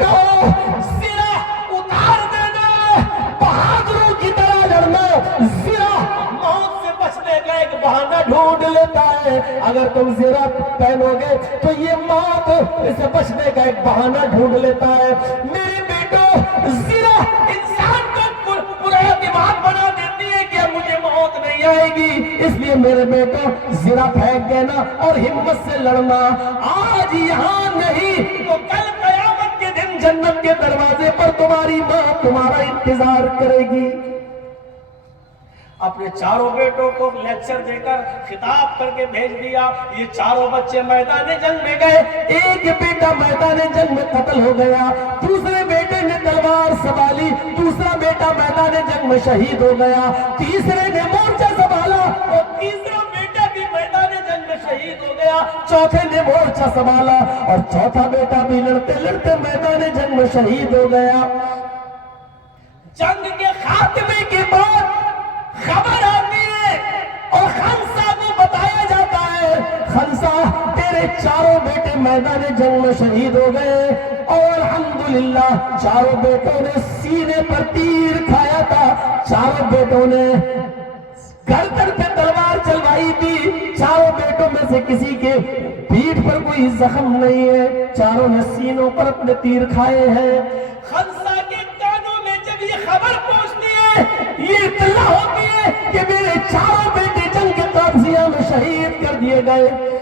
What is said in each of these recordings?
بیٹو زرا اتار دینا، بہادروں کی طرح لڑنا۔ زرا موت سے بچنے کا ایک بہانہ ڈھونڈ لیتا ہے، اگر تم زرا پہنو گے تو یہ موت سے بچنے کا ایک بہانہ ڈھونڈ لیتا ہے۔ میرے بیٹو زرا انسان کو پورا اعتماد بنا دیتی ہے کہ مجھے موت نہیں آئے گی، اس لیے میرے بیٹو زرا پھینک دینا اور ہمت سے لڑنا۔ آج یہاں نہیں تو کل قیامت کے دن جنت کے دروازے پر تمہاری ماں تمہارا انتظار کرے گی۔ اپنے چاروں بیٹوں کو لیکچر دے کر خطاب کر کے بھیج دیا۔ یہ چاروں بچے میدان جنگ میں گئے۔ ایک بیٹا میدان جنگ میں قتل ہو گیا، دوسرے بیٹے نے تلوار سنبھالی، دوسرا بیٹا میدان جنگ میں شہید ہو گیا، تیسرے نے مورچہ سنبھالا اور تیسرا بیٹا بھی میدان جنگ میں شہید ہو گیا، چوتھے نے مورچہ سنبھالا اور چوتھا بیٹا بھی لڑتے لڑتے میدان جنگ میں شہید ہو گیا۔ جنگ کے خاتمے کے بعد خبر آتی ہے اور خنسا کو بتایا جاتا ہے، خنسا تیرے چاروں بیٹے میدان جنگ میں شہید ہو گئے، اور الحمدللہ چاروں بیٹوں نے سینے پر تیر کھایا تھا، چاروں بیٹوں نے گردن پہ تلوار چلوائی تھی، چاروں بیٹوں میں سے کسی کے پیٹھ پر کوئی زخم نہیں ہے، چاروں نے سینوں پر اپنے تیر کھائے ہیں۔ خنسا کے کانوں میں جب یہ خبر پہنچتی ہے، یہ اطلاع ہوتی ہے کہ میرے چاروں بیٹے جنگ کے قابضیہ میں شہید کر دیے گئے۔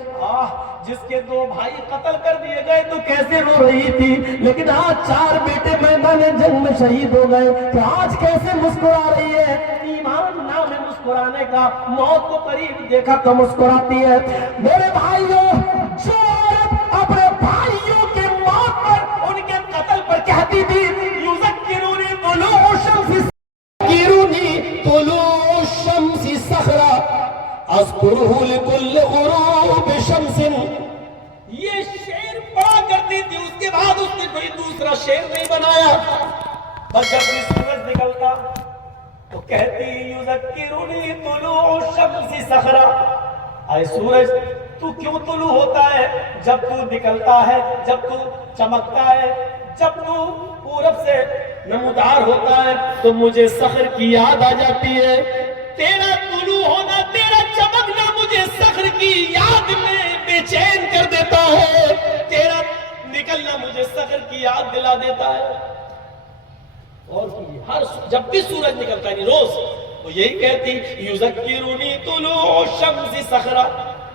جس کے دو بھائی قتل کر دیے گئے تو کیسے رو رہی تھی، لیکن آج چار بیٹے میدان جنگ میں شہید ہو گئے تو آج کیسے مسکرا رہی ہے۔ ایمان نام ہے مسکرانے کا، موت کو قریب دیکھا تو مسکراتی ہے۔ میرے بھائیوں، جو عورت اپنے بھائیوں کے موت پر، ان کے قتل پر کہتی تھی یذکرونی طلوع الشمس، یذکرونی طلوع الشمس صخرہ اذکرہ لکل غروب شمس، یہ شعر پڑھا کرتی تھی، اس کے بعد اس نے کوئی دوسرا شعر نہیں بنایا۔ بس جب بھی سورج نکلتا تو کہتی یذکرونی طلوع الشمس صخرہ، اے سورج تو کیوں طلوع ہوتا ہے، جب تو نکلتا ہے، جب تو چمکتا ہے، جب تو پورب سے نمودار ہوتا ہے تو مجھے صخر کی یاد آ جاتی ہے۔ تیرا طلوع ہونا، تیرا چمکنا مجھے صخر کی یاد میں بے چین کر دیتا ہے، تیرا نکلنا مجھے صخر کی یاد دلا دیتا ہے۔ اور ہر جب بھی سورج نکلتا ہے روز تو یہی کہتی یذکرونی طلوع الشمس صخرہ،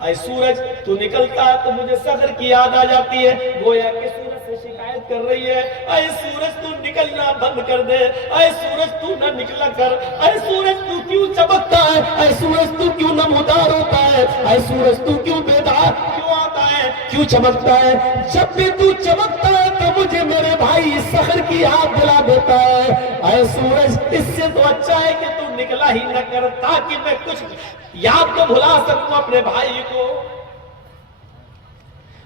اے سورج تو نکلتا ہے تو مجھے صخر کی یاد آ جاتی ہے، گویا کہ سورج سے شکایت کر رہی ہے، اے سورج تو نکلنا بند کر دے، اے سورج تو نہ نکلا کر، اے سورج تو کیوں چمکتا ہے، اے سورج تو کیوں نمودار ہوتا ہے، اے سورج تو کیوں بیدار کیوں آتا ہے، کیوں چمکتا ہے۔ جب بھی تو چمکتا ہے تو مجھے میرے بھائی صخر کی یاد دلا دیتا ہے، اے سورج اس سے تو اچھا ہے کہ تو نکلا ہی نہ کر تاکہ میں کچھ یاد تو بھلا سکوں اپنے بھائی کو۔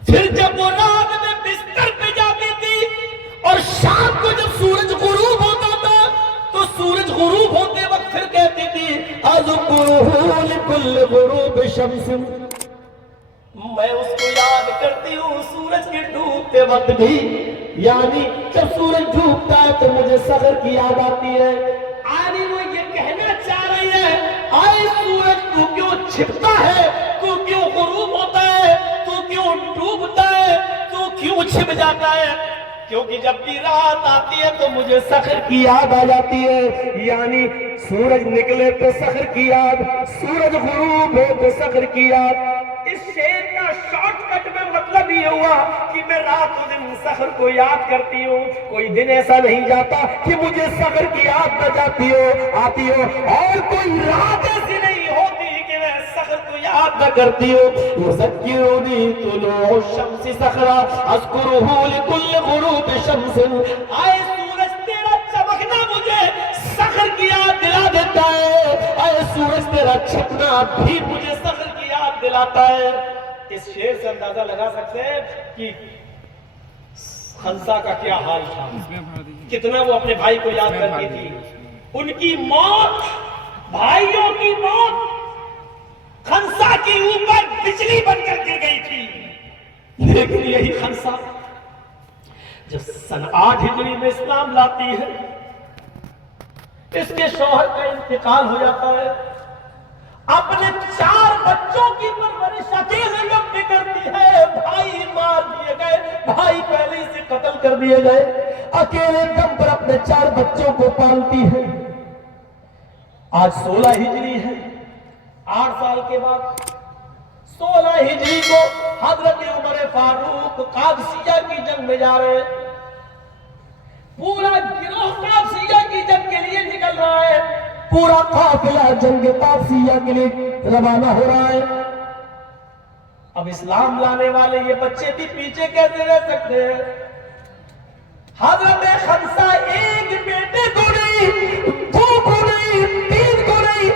پھر جب وہ رات میں بستر پہ جاتی تھی اور شام کو جب سورج غروب ہوتا تھا تو سورج غروب ہوتے وقت پھر کہتی تھی اذکرہ لکل غروب شمس، میں اس کو یاد کرتی ہوں سورج کے ڈوبتے وقت بھی، یعنی جب سورج ڈوبتا ہے تو مجھے صخر کی یاد آتی ہے۔ آنی وہ یہ کہنا چاہ رہی ہے، آئے سورج تو کیوں چھپتا ہے، تو کیوں غروب ہوتا ہے، تو کیوں ڈوبتا ہے، تو کیوں چھپ جاتا ہے، کیونکہ جب بھی رات آتی ہے تو مجھے صخر کی یاد آ جاتی ہے، یعنی سورج نکلے تو صخر کی یاد، سورج غروب ہو تو صخر کی یاد۔ اس شعر کا شارٹ کٹ میں مطلب یہ ہوا کہ میں رات و دن صخر کو یاد کرتی ہوں، کوئی دن ایسا نہیں جاتا کہ مجھے صخر کی یاد نہ جاتی ہو آتی ہو، اور کوئی رات ایسی نہیں ہوتی کہ میں صخر کو یاد نہ کرتی ہوں۔ یذکرونی طلوع الشمس صخرہ اذکرہ لکل غروب شمس، آئے سورج تیرا چمکنا مجھے صخر کی یاد دلا دیتا ہے، آئے سورج تیرا چھپنا بھی مجھے صخر کی یاد دلاتا ہے۔ اس شعر سے اندازہ لگا سکتے ہیں کہ خنسا کا کیا حال تھا، کتنا وہ اپنے بھائی کو یاد کرتی تھی۔ ان کی موت، بھائیوں کی موت خنسا کے اوپر بجلی بن کر گر گئی تھی، لیکن یہی خنسا جو سن 8 ہجری میں اسلام لاتی ہے، اس کے شوہر کا انتقال ہو جاتا ہے، اپنے 4 بچوں کی پرورش اکیلے اپنے کرتی ہے، بھائی مار دیے گئے، بھائی پہلے سے قتل کر دیے گئے، اکیلے دم پر اپنے 4 بچوں کو پالتی ہے۔ آج 16 ہجری ہے، 8 سال کے بعد 16 ہجری کو حضرت عمر فاروق قادسیہ کی جنگ میں جا رہے ہیں، پورا گروہ قادسیہ کی جنگ کے لیے نکل رہا ہے، پورا قافلہ جنگ قادسیہ کے لیے روانہ ہو رہا ہے۔ اب اسلام لانے والے یہ بچے بھی پیچھے کیسے رہ سکتے ہیں؟ حضرت خنسا ایک بیٹے کو نہیں، 2 کو نہیں، 3 کو نہیں،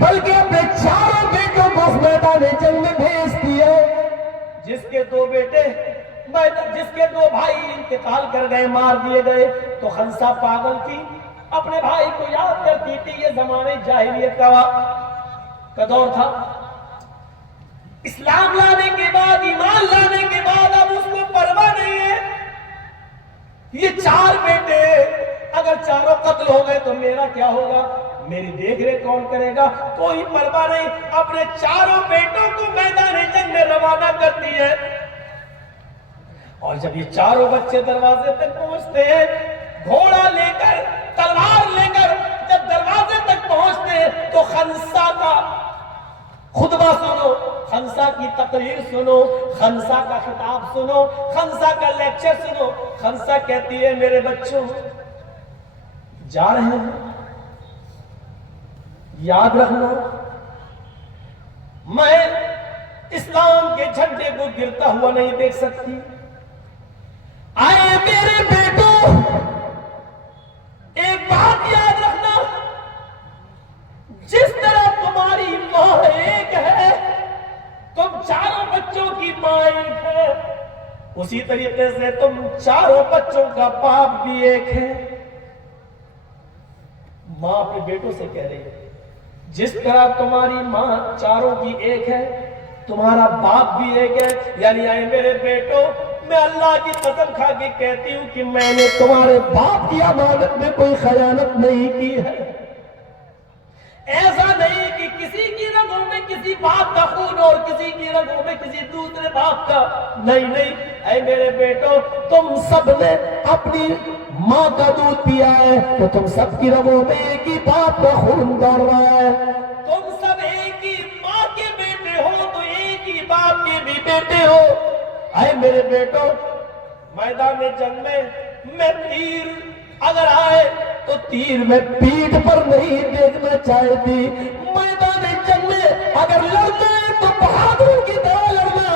بلکہ اپنے 4 بیٹوں کو اس میدان جنگ میں بھیج دیے، جس کے 2 بھائی انتقال کر گئے، مار دیے گئے، تو خنسا پاگل تھی، اپنے بھائی کو یاد کرتی تھی۔ یہ زمانے جاہلیت کا دور تھا۔ اسلام لانے کے بعد، ایمان لانے کے بعد اب اس کو پرواہ نہیں ہے، یہ 4 بیٹے اگر چاروں قتل ہو گئے تو میرا کیا ہوگا، میری دیکھ ریکھ کون کرے گا، کوئی پرواہ نہیں، اپنے 4 بیٹوں کو میدان جنگ میں روانہ کرتی ہے۔ اور جب یہ 4 بچے دروازے تک پہنچتے ہیں، گھوڑا لے کر، تلوار لے کر جب دروازے تک پہنچتے ہیں تو خنسا کا خطبہ سنو، خنسا کی تقریر سنو، خنسا کا خطاب سنو، خنسا کا لیکچر سنو۔ خنسا کہتی ہے میرے بچوں جا رہے ہیں، یاد رکھنا میں اسلام کے جھنڈے کو گرتا ہوا نہیں دیکھ سکتی۔ آئے میرے بیٹوں، ایک بات یاد رکھنا، جس طرح تمہاری ماں ایک ہے، تم 4 بچوں کی ماں ایک ہے، اسی طریقے سے تم 4 بچوں کا باپ بھی ایک ہے۔ ماں اپنے بیٹوں سے کہہ رہی ہے جس طرح تمہاری ماں 4 کی ایک ہے، تمہارا باپ بھی ایک ہے۔ یعنی آئے میرے بیٹوں، میں اللہ کی قسم کھا کے کہتی ہوں کہ میں نے تمہارے باپ کی امانت میں کوئی خیانت نہیں کی ہے۔ ایسا نہیں کہ کسی کی رگوں میں کسی باپ کا خون اور کسی کی رگوں میں کسی دوسرے باپ کا، نہیں۔ اے میرے بیٹوں، تم سب نے اپنی ماں کا دودھ پیا ہے تو تم سب کی رگوں میں ایک ہی باپ کا خون دوڑ رہا ہے، تم سب ایک ہی ماں کے بیٹے ہو تو ایک ہی باپ کے بھی بیٹے ہو۔ اے میرے بیٹوں، میدان جنگ میں تیر اگر آئے تو تیر میں پیٹھ پر نہیں دیکھنا چاہتی، میدان جنگ میں اگر لڑنا ہے تو بہادروں کی طرح لڑنا،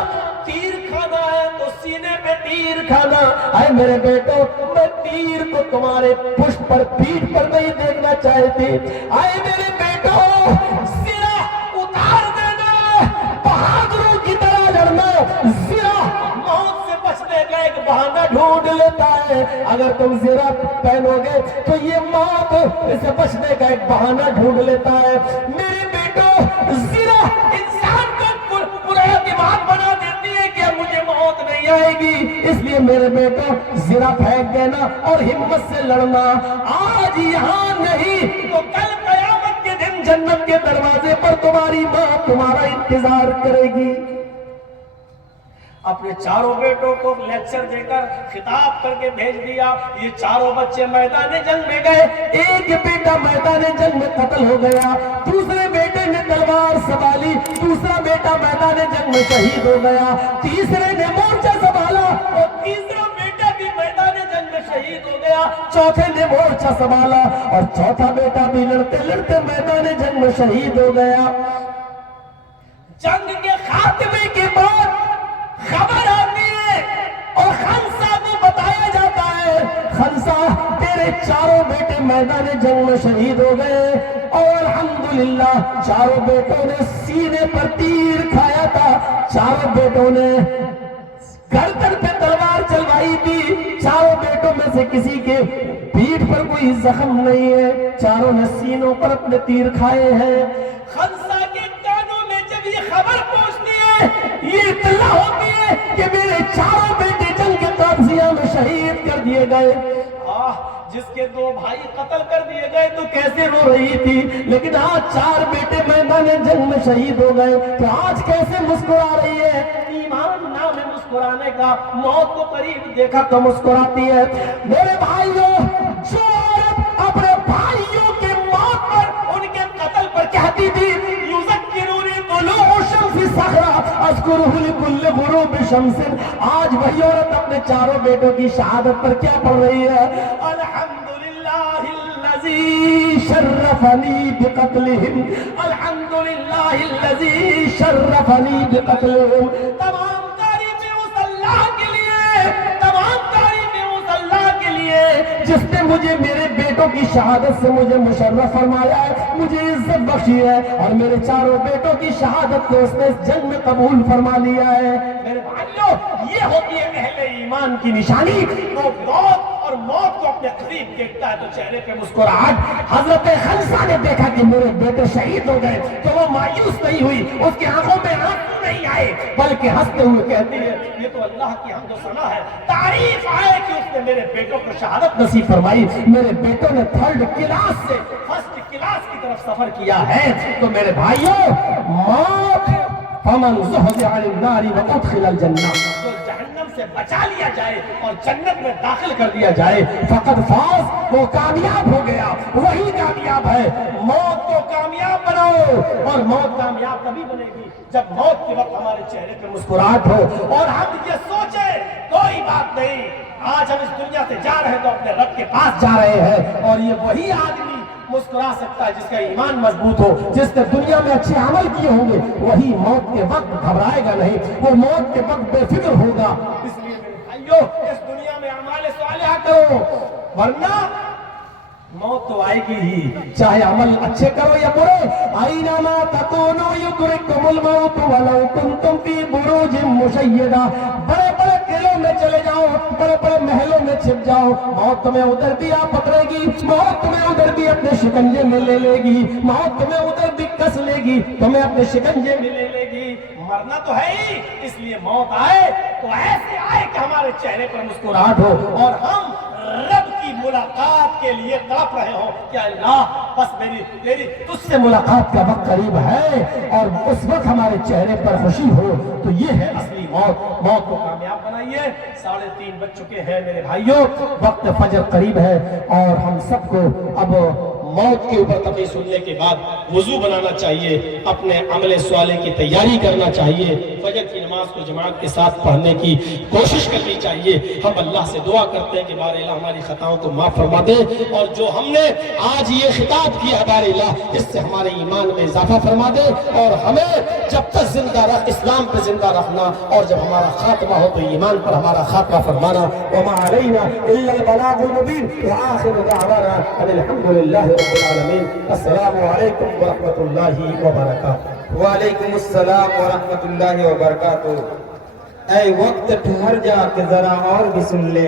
تیر کھانا ہے تو سینے پہ تیر کھانا۔ اے میرے بیٹوں، میں تیر کو تمہارے پشت پر پیٹھ پر نہیں دیکھنا چاہتی۔ اے میرے بیٹوں، سرہ اتار دینا، بہادروں کی طرح لڑنا، سرہ موت سے بچنے کا ایک بہانہ ڈھونڈ لیتا ہے، اگر تم زرہ پہنو گے تو یہ موت سے بچنے کا ایک بہانہ ڈھونڈ لیتا ہے۔ میرے بیٹوں، زرہ انسان کو پورا دماغ بنا دیتی ہے کہ مجھے موت نہیں آئے گی، اس لیے میرے بیٹوں زرہ پھینک دینا اور ہمت سے لڑنا۔ آج یہاں نہیں تو کل قیامت کے دن جنت کے دروازے پر تمہاری ماں تمہارا انتظار کرے گی۔ اپنے 4 بیٹوں کو لیکچر دے کر خطاب کر کے بھیج دیا۔ یہ 4 بچے میدان جنگ میں گئے، ایک بیٹا میدان جنگ میں قتل ہو گیا، دوسرے بیٹے نے تلوار سنبھالی، دوسرا بیٹا میدان جنگ میں شہید ہو گیا، تیسرے نے مورچہ سنبھالا اور تیسرا بیٹا بھی میدان جنگ میں شہید ہو گیا، چوتھے نے مورچہ سنبھالا اور چوتھا بیٹا بھی لڑتے لڑتے میدان جنگ میں شہید ہو گیا۔ جنگ کے خاتمے کے بعد خبر آتی ہے اور خنسا کو بتایا جاتا ہے، خنسا تیرے 4 بیٹے میدان جنگ میں شہید ہو گئے، اور الحمدللہ 4 بیٹوں نے سینے پر تیر کھایا تھا، 4 بیٹوں نے گردن پہ تلوار چلوائی تھی، 4 بیٹوں میں سے کسی کے پیٹھ پر کوئی زخم نہیں ہے، 4 نے سینوں پر اپنے تیر کھائے ہیں۔ خنسا کے کانوں میں جب یہ خبر پہنچتی ہے، یہ اطلاع ہوتی ہے کہ میرے 4 بیٹے جنگ کے تجزیہ میں شہید کر دیے گئے. جس کے 2 بھائی قتل کر دیے گئے تو کیسے رو رہی تھی, لیکن آج 4 بیٹے میدان جنگ میں شہید ہو گئے تو آج کیسے مسکرا رہی ہے. ایمان نام ہے مسکرانے کا, موت کو قریب دیکھا تو مسکراتی ہے. میرے بھائیوں, جو عورت اپنے بھائیوں کے موت پر, ان کے قتل پر کہتی تھی یذکرونی طلوع الشمس صخرا اذکرہ لکل غروب شمس, آج وہی عورت اپنے 4 بیٹوں کی شہادت پر کیا پڑھ رہی ہے؟ الحمدللہ الذی شرفنی بقتلہم, الحمدللہ الذی شرفنی بقتلہم. تمام تعریفیں اس اللہ کے لیے, تمام تعریفیں اس اللہ کے لیے جس نے مجھے میرے بیٹوں کی شہادت سے مجھے مشرف فرمایا ہے, مجھے عزت بخشی ہے, اور میرے 4 بیٹوں کی شہادت کو اس نے اس جنگ میں قبول فرما لیا ہے. میرے بھائیوں, یہ ہوتی ہے اہل ایمان کی نشانی. وہ موت کو اپنے قریب دیکھتا ہے تو چہرے پہ مسکراہٹ. حضرت خنسا نے دیکھا کہ میرے بیٹے شہید ہو گئے تو وہ مایوس نہیں ہوئی, اس کی آنکھوں میں آنسو نہیں آئے, بلکہ ہنستے ہوئے کہتی ہے یہ تو اللہ کی حمد و ثنا ہے, تعریف آئے کہ اس نے میرے بیٹوں کو شہادت نصیب فرمائی. میرے بیٹوں نے 3rd کلاس سے 1st کلاس کی طرف سفر کیا ہے. تو میرے بھائیوں, موت فمن زحزح عن النار وادخل الجنہ, تو جہنم سے بچا لیا جائے اور جنت میں داخل کر دیا جائے, فقط فاز, وہ کامیاب ہو گیا, وہی کامیاب ہے. موت کو کامیاب بناؤ, اور موت کامیاب تبھی بنے گی جب موت کے وقت ہمارے چہرے پہ مسکراہٹ ہو اور ہم یہ سوچیں کوئی بات نہیں, آج ہم اس دنیا سے جا رہے ہیں تو اپنے رب کے پاس جا رہے ہیں. اور یہ وہی آدمی مسکرا سکتا ہے جس کا ایمان مضبوط ہو, جس نے دنیا میں اچھے عمل کیے ہوں گے, وہی موت کے وقت گھبرائے گا نہیں, وہ موت کے وقت بے فکر ہوگا. اس لیے میرے بھائیو, اس دنیا میں اعمال صالحہ کرو, ورنہ موت تو آئے گی ہی, چاہے عمل اچھے کرو یا برے. اینما تکونوا یدرککم الموت ولو کنتم فی بروج مشیدہ, بڑے بڑے قلعوں میں چلے جاؤ, بڑے بڑے محلوں میں چھپ جاؤ, موت تمہیں ادھر بھی آ پکڑے گی, موت تمہیں ادھر بھی اپنے شکنجے میں لے لے گی, موت تمہیں ادھر بھی کس لے گی, تمہیں اپنے شکنجے میں لے لے گی. مرنا تو ہے ہی, اس لیے موت آئے تو ایسے آئے کہ ہمارے چہرے پر مسکراہٹ ہو اور ہم رب کی ملاقات کے لیے تڑپ رہے ہو کہ اللہ بس میری تجھ سے ملاقات کا وقت قریب ہے, اور اس وقت ہمارے چہرے پر خوشی ہو. تو یہ ہے اصلی موت. موت کو کامیاب بنائیے. 3:30 بج چکے ہیں میرے بھائیوں, وقت فجر قریب ہے, اور ہم سب کو اب موت کے اوپر تقریر سننے کے بعد وضو بنانا چاہیے, اپنے عمل صالح کی تیاری کرنا چاہیے, فجر کی نماز کو جماعت کے ساتھ پڑھنے کی کوشش کرنی چاہیے. ہم اللہ سے دعا کرتے ہیں کہ بار الہ ہماری خطاؤں کو معاف فرما دے, اور جو ہم نے آج یہ خطاب کیا بار الہ, اس سے ہمارے ایمان میں اضافہ فرما دے, اور ہمیں جب تک زندہ رکھ اسلام پہ زندہ رکھنا, اور جب ہمارا خاتمہ ہو تو ایمان پر ہمارا خاتمہ فرمانا. وما علینا الا البلاغ المبین. وآخر دعوانا ان الحمدللہ رب العالمین. السلام علیکم ورحمۃ اللہ وبرکاتہ. وعلیکم السلام ورحمۃ اللہ وبرکاتہ. اے وقت ٹھہر جا کہ ذرا اور بھی سن لے,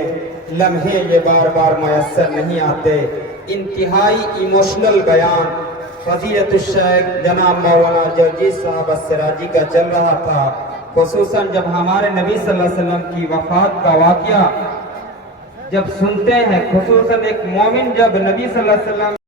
لمحے یہ بار بار میسر نہیں آتے. انتہائی ایموشنل بیان فضیلت الشیخ جناب مولانا جرجیت صاحب السراجی کا چل رہا تھا, خصوصاً جب ہمارے نبی صلی اللہ علیہ وسلم کی وفات کا واقعہ جب سنتے ہیں, خصوصاً ایک مومن جب نبی صلی اللہ علیہ وسلم